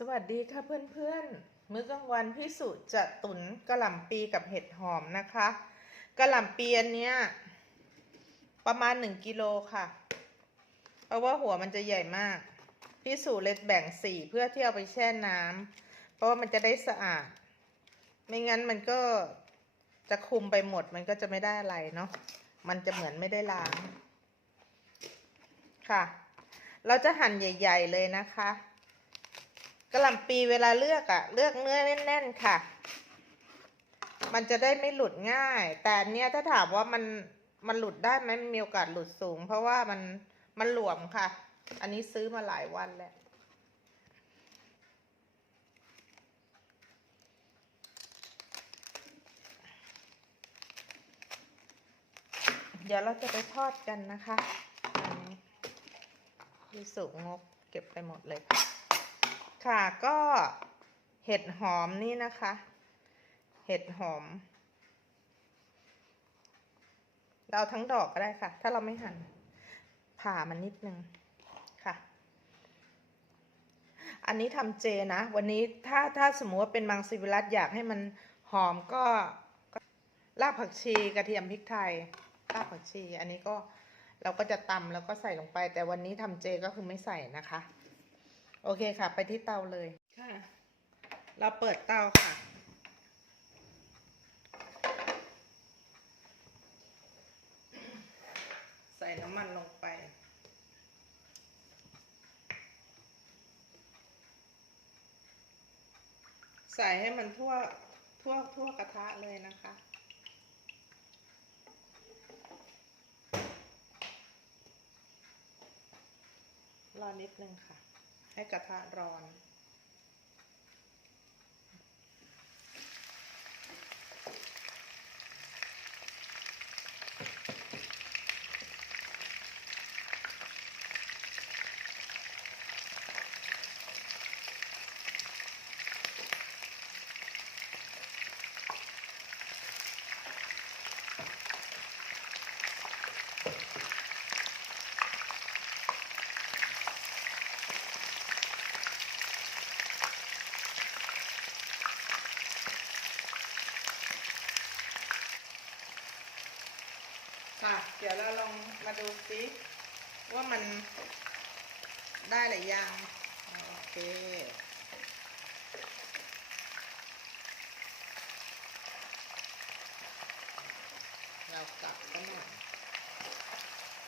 สวัสดีค่ะเพื่อนๆ มื้อกลางวันพี่สุจะตุนกระหล่ำปีกับเห็ดหอมนะคะกระหล่ำปีอันเนี้ยประมาณหนึ่งกิโลค่ะ เพราะว่าหัวมันจะใหญ่มาก พี่สุเลยแบ่งสี่เพื่อที่เอาไปแช่น้ำเพราะว่ามันจะได้สะอาด ไม่งั้นมันก็จะคุมไปหมดมันก็จะไม่ได้อะไรเนาะมันจะเหมือนไม่ได้ล้าง ค่ะ เราจะหั่นใหญ่ ๆ เลยนะคะ กระหล่ำปีเวลาเลือกอะเลือกเนื้อแน่น ๆ ค่ะ มันจะได้ไม่หลุดง่าย แต่อันเนี้ยถ้าถามว่ามันมันหลุดได้ไหมมันมีโอกาสหลุดสูง เพราะว่ามันมันหลวมค่ะ อันนี้ซื้อมาหลายวันแล้วเดี๋ยวเราจะไปทอดกันนะคะ อันนี้สุกงกเก็บไปหมดเลยค่ะ ค่ะก็เห็ดหอมนี่นะคะ เห็ดหอม เราทั้งดอกก็ได้ค่ะ ถ้าเราไม่หั่นผ่ามันนิดนึงค่ะ อันนี้ทำเจนะ วันนี้ถ้าถ้าสมมติว่าเป็นมังสวิรัตอยากให้มันหอมก็รากผักชีกระเทียมพริกไทยรากผักชี อันนี้ก็เราก็จะตำแล้วก็ใส่ลงไป แต่วันนี้ทำเจก็คือไม่ใส่นะคะ โอเคค่ะ ไปที่เตาเลย ค่ะ เราเปิดเตาค่ะ ใส่น้ำมันลงไปใส่ให้มันทั่วทั่วทั่วกระทะเลยนะคะ รอนิดนึงค่ะ ให้กระทะร้อน ค่ะ เดี๋ยวเราลองมาดูซิว่ามันได้หรือยังโอเคเรากลับกันหน่อย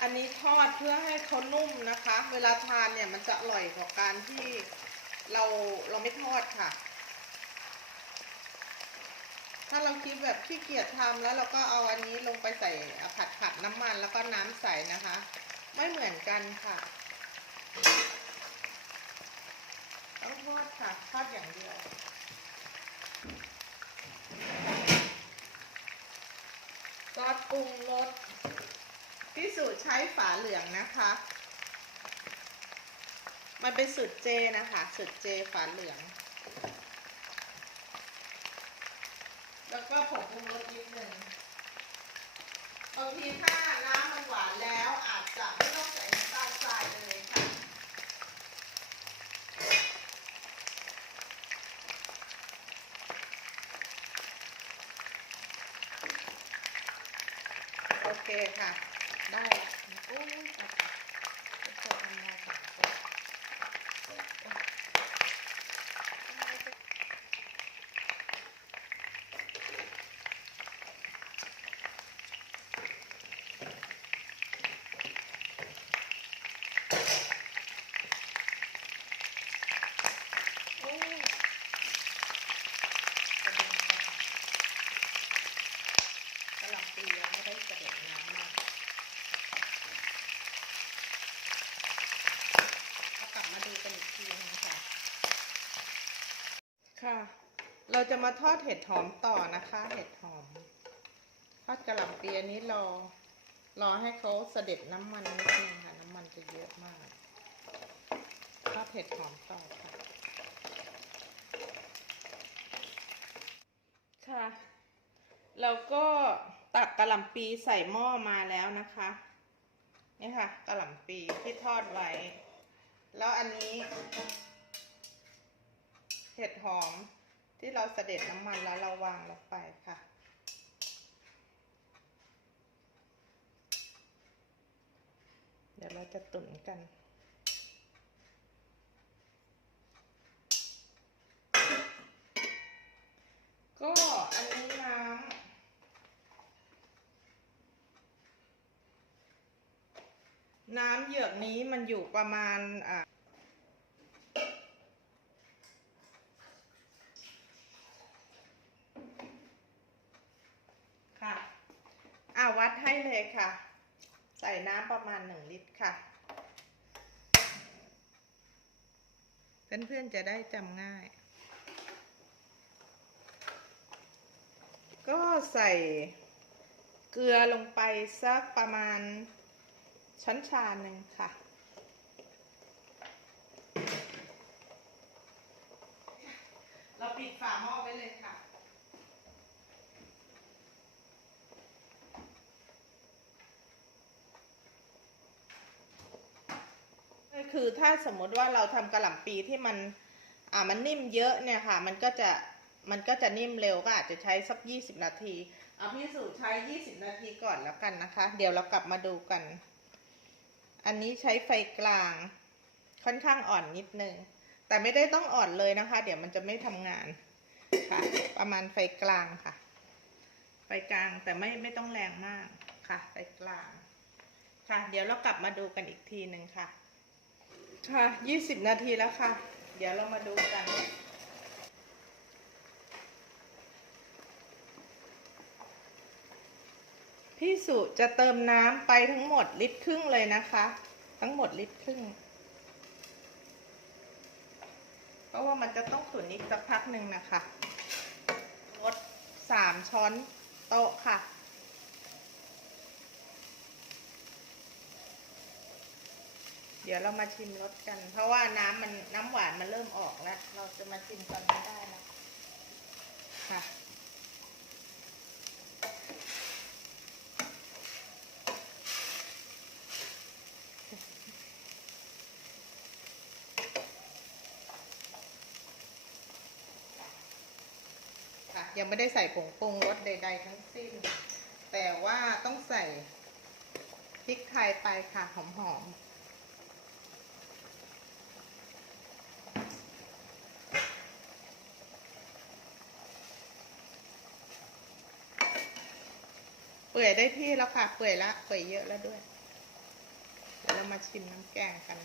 อันนี้ทอดเพื่อให้เขานุ่มนะคะ เวลาทานเนี่ยมันจะอร่อยกว่าการที่เราเราไม่ทอดค่ะ ถ้าเราคิดแบบขี้เกียจทำแล้วเราก็เอาอันนี้ลงไปใส่ผัดผัด น้ำมันแล้วก็น้ำใสนะคะ ไม่เหมือนกันค่ะ ต้องทอดค่ะทอดอย่างเดียวซอสปรุงรสพี่สูตรใช้ฝาเหลืองนะคะ มันเป็นสูตรเจนะคะสูตรเจฝาเหลือง แล้วก็ผงปรุงรสนิดหนึ่ง บางทีถ้าน้ำมันหวานแล้วอาจจะไม่ต้องใส่น้ำตาลทรายเลยค่ะ โอเคค่ะ ได้แล้วอุ้ยตายละจะเปิดทำงานสองคนโอ้ยกระเด็นไป กระหล่ำปียังไม่ได้กระเด็นน้ำมากเอากลับมาดูกันอีกทีนึงค่ะ ค่ะ เราจะมาทอดเห็ดหอมต่อนะคะ เห็ดหอม ทอดกระหล่ำปีอันนี้รอ รอให้เขาเสด็จน้ำมันนิดนึงค่ะ น้ำมันจะเยอะมาก ทอดเห็ดหอมต่อค่ะค่ะ แล้วก็ ตักกระหล่ำปีใส่หม้อมาแล้วนะคะนี่ค่ะกระหล่ำปีที่ทอดไว้ แล้วอันนี้ เห็ดหอมที่เราเสด็จน้ำมันแล้วเราวางลงไปค่ะ เดี๋ยวเราจะตุ๋นกัน ก็อันนี้น้ำ น้ำ เหยือกนี้มันอยู่ประมาณอ่าค่ะอ่าวัดให้เลยค่ะ ใส่น้ำประมาณหนึ่งลิตรค่ะ เพื่อนๆจะได้จำง่าย ก็ใส่เกลือลงไปสักประมาณ ช้อนชาหนึ่งค่ะ เราปิดฝาหม้อไว้เลยค่ะก็คือถ้าสมมติว่าเราทำกระหล่ำปีที่มัน อ่ามันนิ่มเยอะเนี่ยค่ะ มันก็จะมันก็จะนิ่มเร็วก็อาจจะใช้สักยี่สิบนาที เอาพี่สูตรใช้ยี่สิบนาทีก่อนแล้วกันนะคะ เดี๋ยวเรากลับมาดูกัน อันนี้ใช้ไฟกลาง ค่อนข้างอ่อนนิดนึง แต่ไม่ได้ต้องอ่อนเลยนะคะ เดี๋ยวมันจะไม่ทำงานค่ะ ประมาณไฟกลางค่ะ ไฟกลางแต่ไม่ไม่ต้องแรงมากค่ะ ไฟกลาง ค่ะ เดี๋ยวเรากลับมาดูกันอีกทีหนึ่งค่ะ ค่ะยี่สิบนาทีแล้วค่ะ เดี๋ยวเรามาดูกัน พี่สุจะเติมน้ำไปทั้งหมดลิตรครึ่งเลยนะคะ ทั้งหมดลิตรครึ่ง เพราะว่ามันจะต้องตุ๋นอีกสักพักหนึ่งนะคะลดสามช้อนโต๊ะค่ะ เดี๋ยวเรามาชิมรสกัน เพราะว่าน้ำมันน้ำหวานมันเริ่มออกแล้ว เราจะมาชิมตอนนี้ได้แล้วค่ะ ยังไม่ได้ใส่ผงปรุงรสใด ๆ ทั้งสิ้น แต่ว่าต้องใส่พริกไทยไปค่ะหอมๆเปื่อยได้ที่แล้วค่ะ เปื่อยละ เปื่อยเยอะแล้วด้วย เดี๋ยวเรามาชิมน้ำแกงกัน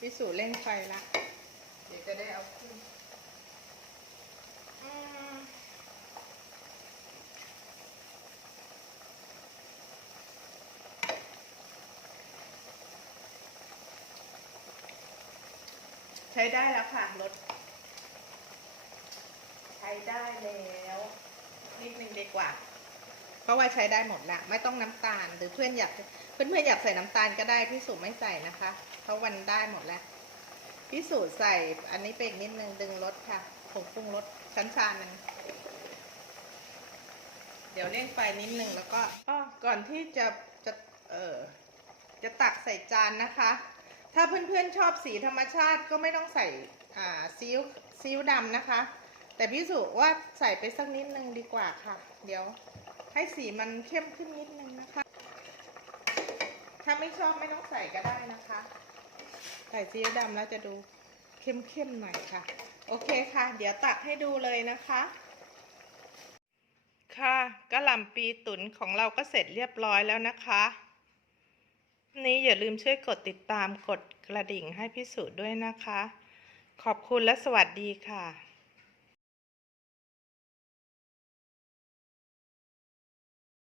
พิสูจน์เล่นไฟละ เดี๋ยวจะได้เอาขึ้นใช้ได้แล้วค่ะรถ ใช้ได้แล้วนิดนึงดีกว่า เพราะว่าใช้ได้หมดละไม่ต้องน้ำตาลหรือเพื่อนอยาก เพื่อนๆอยากใส่น้ำตาลก็ได้พี่สูไม่ใส่นะคะ เพราะวันได้หมดแล้วพี่สูใส่อันนี้เป็นอีกนิดนึงดึงรสค่ะผงปรุงรสชั้นชาหนึ่งเดี๋ยวเร่งไฟนิดนึงแล้วก็อ้อก่อนที่จะจะเออจะตักใส่จานนะคะ ถ้าเพื่อนๆชอบสีธรรมชาติก็ไม่ต้องใส่อ่าซีอิ๊วซีอิ๊วดำนะคะ แต่พี่สุว่าใส่ไปสักนิดนึงดีกว่าค่ะ เดี๋ยวให้สีมันเข้มขึ้นนิดนึง ถ้าไม่ชอบไม่ต้องใส่ก็ได้นะคะ ใส่ซีอิ๊วดำแล้วจะดูเข้มๆหน่อยค่ะ โอเคค่ะ เดี๋ยวตักให้ดูเลยนะคะ ค่ะกะหล่ำปีตุ๋นของเราก็เสร็จเรียบร้อยแล้วนะคะนี้อย่าลืมช่วยกดติดตามกดกระดิ่งให้พิสูจน์ด้วยนะคะ ขอบคุณและสวัสดีค่ะ